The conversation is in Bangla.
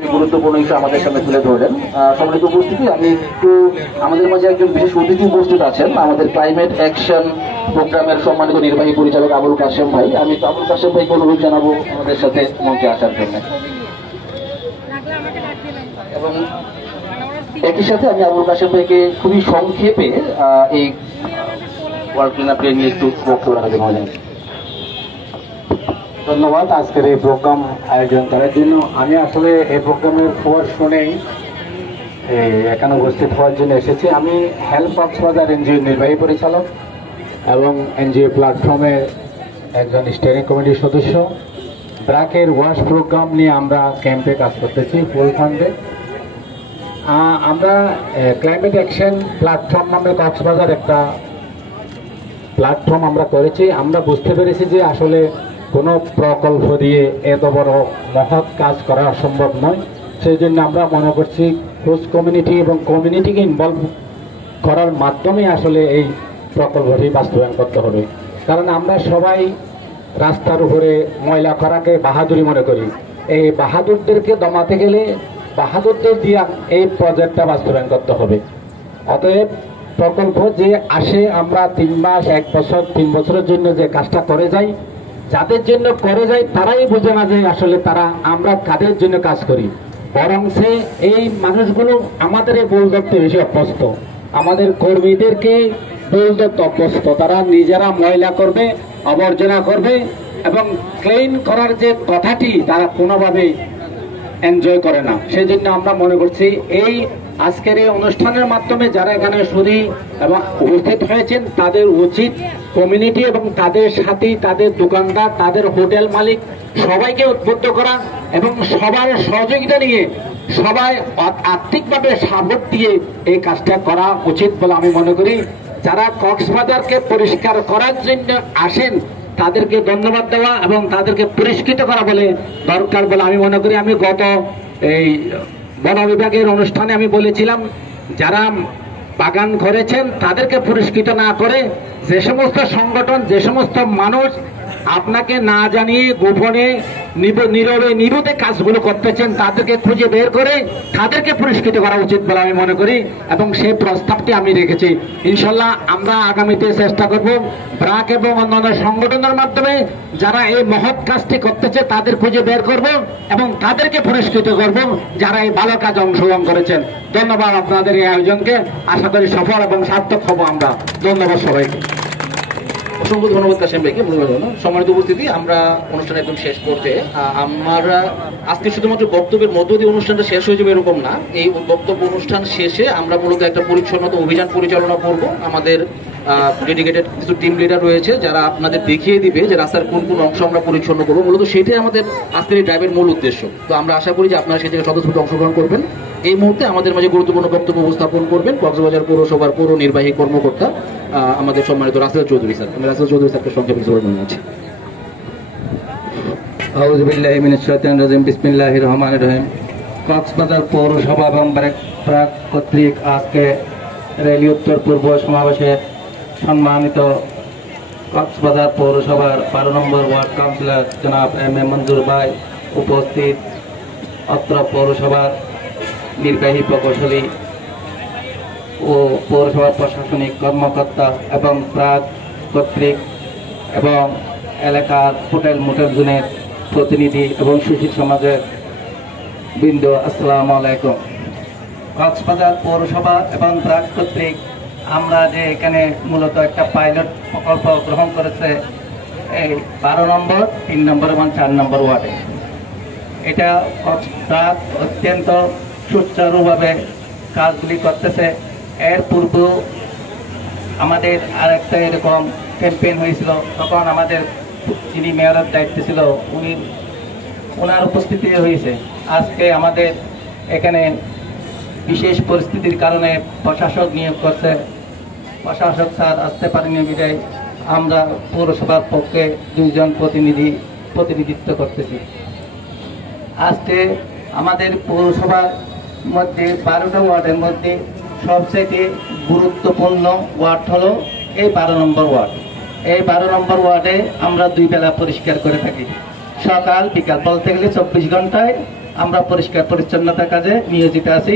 গুরুত্বপূর্ণ ইস্যু আমাদের সামনে তুলে ধরলেন। সম্মানিত উপস্থিতি, আমি একটু আমাদের মাঝে একজন বিশেষ অতিথি উপস্থিত আছেন, আমাদের ক্লাইমেট অ্যাকশন প্রোগ্রামের সম্মানিত নির্বাহী পরিচালক আবুল কাশেম ভাই। আমি আবুল কাশেম ভাইকে অনুরোধ জানাবো আমাদের সাথে মঞ্চে আসার জন্য, এবং একই সাথে আমি আবুল কাশেম ভাইকে খুবই সংক্ষেপে এই ওয়ার্ল্ড ক্লিনআপ ডে নিয়ে একটু বক্তব্য রাখার জন্য জানাচ্ছি। ধন্যবাদ আজকের এই প্রোগ্রাম আয়োজন করার জন্য। আমি আসলে এই প্রোগ্রামের খবর শুনেই এখানে উপস্থিত হওয়ার জন্য এসেছি। আমি হেল্প কক্সবাজার এনজিও নির্বাহী পরিচালক এবং এনজিও প্ল্যাটফর্মের একজন স্টিয়ারিং কমিটির সদস্য। ব্র্যাকের ওয়াশ প্রোগ্রাম নিয়ে আমরা ক্যাম্পে কাজ করতেছি ফুল ফান্ডে। আমরা ক্লাইমেট অ্যাকশন প্ল্যাটফর্ম নামে কক্সবাজার একটা প্ল্যাটফর্ম আমরা করেছি। আমরা বুঝতে পেরেছি যে আসলে কোনো প্রকল্প দিয়ে এত বড় মহৎ কাজ করা সম্ভব নয়। সেই জন্য আমরা মনে করছি হোস্ট কমিউনিটি এবং কমিউনিটিকে ইনভলভ করার মাধ্যমে আসলে এই প্রকল্পটি বাস্তবায়ন করতে হবে। কারণ আমরা সবাই রাস্তার উপরে ময়লা করাকে বাহাদুরি মনে করি। এই বাহাদুরদেরকে দমাতে গেলে বাহাদুরদের দিয়ে এই প্রজেক্টটা বাস্তবায়ন করতে হবে। অতএব প্রকল্প যে আসে, আমরা 3 মাস 1 বছর 3 বছরের জন্য যে কাজটা করে যাই, যাদের জন্য করে যাই তারাই বুঝে না যে আসলে আমরা কাদের জন্য কাজ করি। বরং সে এই মানুষগুলো আমাদের বোল ধরতে বেশি অভ্যস্ত, আমাদের কর্মীদেরকে বোল ধরতে অভ্যস্ত। তারা নিজেরা ময়লা করবে, আবর্জনা করবে এবং ক্লিন করার যে কথাটি তারা কোনোভাবে এনজয় করে না। সেই জন্য আমরা মনে করছি এই আজকের এই অনুষ্ঠানের মাধ্যমে যারা এখানে শুধু এবং উপস্থিত হয়েছেন তাদের উচিত কমিউনিটি এবং তাদের সাথে তাদের দোকানদার, তাদের হোটেল মালিক সবাইকে উদ্বুদ্ধ করা এবং সবার সহযোগিতা নিয়ে সবাই আর্থিকভাবে সাপোর্ট দিয়ে এই কাজটা করা উচিত বলে আমি মনে করি। যারা কক্সবাজারকে পরিষ্কার করার জন্য আসেন তাদেরকে ধন্যবাদ দেওয়া এবং তাদেরকে পুরস্কৃত করা বলে দরকার বলে আমি মনে করি। আমি গত এই বন বিভাগের অনুষ্ঠানে আমি বলেছিলাম, যারা বাগান করেছেন তাদেরকে পুরস্কৃত না করে যে সমস্ত সংগঠন, যে সমস্ত মানুষ আপনাকে না জানিয়ে গোপনে নীরবে নিরুতে কাজগুলো করতেছেন তাদেরকে খুঁজে বের করে তাদেরকে পুরস্কৃত করা উচিত বলে আমি মনে করি এবং সেই প্রস্তাবটি আমি রেখেছি। ইনশাল্লাহ আমরা আগামীতে চেষ্টা করব ব্র্যাক এবং অন্যান্য সংগঠনের মাধ্যমে যারা এই মহৎ কাজটি করতেছে তাদের খুঁজে বের করব এবং তাদেরকে পুরস্কৃত করব যারা এই ভালো কাজে অংশগ্রহণ করেছেন। ধন্যবাদ আপনাদের এই আয়োজনকে। আশা করি সফল এবং সার্থক হব আমরা। ধন্যবাদ সবাইকে। অসংখ্য ধন্যবাদ কাশেম ভাইকে। সম্মানিত উপস্থিতি, আমরা অনুষ্ঠান একদম শেষ করতে আমরা আজকে শুধুমাত্র বক্তব্যের মধ্য দিয়ে অনুষ্ঠানটা শেষ হয়ে যাবে এরকম না। এই বক্তব্য অনুষ্ঠান শেষে আমরা মূলত একটা পরিচ্ছন্নতা অভিযান পরিচালনা করব। আমাদের ডেডিকেটেড কিছু টিম লিডার রয়েছে যারা আপনাদের দেখিয়ে দিবে যে রাস্তার কোন কোন অংশ আমরা পরিচ্ছন্ন করবো। মূলত সেটাই আমাদের আজকের এই ড্রাইভের মূল উদ্দেশ্য। তো আমরা আশা করি যে আপনারা সেই থেকে স্বতঃস্ফূর্ত অংশগ্রহণ করবেন। এই মুহূর্তে আমাদের মাঝে গুরুত্বপূর্ণ বক্তব্য উপস্থাপন করবেন কক্সবাজার পৌরসভার পৌর নির্বাহী কর্মকর্তা আমাদের সম্মানিত রাসেল চৌধুরী স্যার। আমি রাসেল চৌধুরী স্যারকে সংক্ষেপে কিছু বলতে চাচ্ছি। আউযু বিল্লাহি মিনাশ শাইতানির রাজিম। বিসমিল্লাহির রহমানির রহিম। কক্সবাজার পৌরসভা এবং ব্র্যাক কর্তৃক আজকে রেলি উত্তর পূর্ব সমাবেশে সম্মানিত কক্সবাজার পৌরসভার 12 নম্বর ওয়ার্ড কাউন্সিলর জনাব এম মঞ্জুর ভাই উপস্থিত, অত্র পৌরসভার নির্বাহী প্রকৌশলী ও পৌরসভার প্রশাসনিক কর্মকর্তা এবং ব্র্যাক কর্তৃক এবং এলাকার হোটেল মোটেল জোনের প্রতিনিধি এবং সুশীল সমাজের বৃন্দ, আসসালামু আলাইকুম। কক্সবাজার পৌরসভা এবং ব্র্যাক কর্তৃক আমরা যে এখানে মূলত একটা পাইলট প্রকল্প গ্রহণ করেছে এই 12 নম্বর, 3 নম্বর এবং 4 নম্বর ওয়ার্ডে। এটা ব্র্যাক অত্যন্ত সুচারুভাবে কাজগুলি করতেছে। এর পূর্বেও আমাদের আর একটা এরকম ক্যাম্পেইন হয়েছিল, তখন আমাদের যিনি মেয়রের দায়িত্বে ছিল ওনার উপস্থিতি হয়েছে। আজকে আমাদের এখানে বিশেষ পরিস্থিতির কারণে প্রশাসক নিয়োগ করছে, প্রশাসক স্যার আসতে পারেনি বিদায় আমরা পৌরসভার পক্ষে 2 জন প্রতিনিধিত্ব করতেছি। আজকে আমাদের পৌরসভার মধ্যে 12টা ওয়ার্ডের মধ্যে সবচেয়ে গুরুত্বপূর্ণ ওয়ার্ড হলো এই 12 নম্বর ওয়ার্ড। এই 12 নম্বর ওয়ার্ডে আমরা 2 বেলা পরিষ্কার করে থাকি, সকাল বিকাল, বলতে গেলে 24 ঘন্টায় আমরা পরিষ্কার পরিচ্ছন্নতা কাজে নিয়োজিত আছি।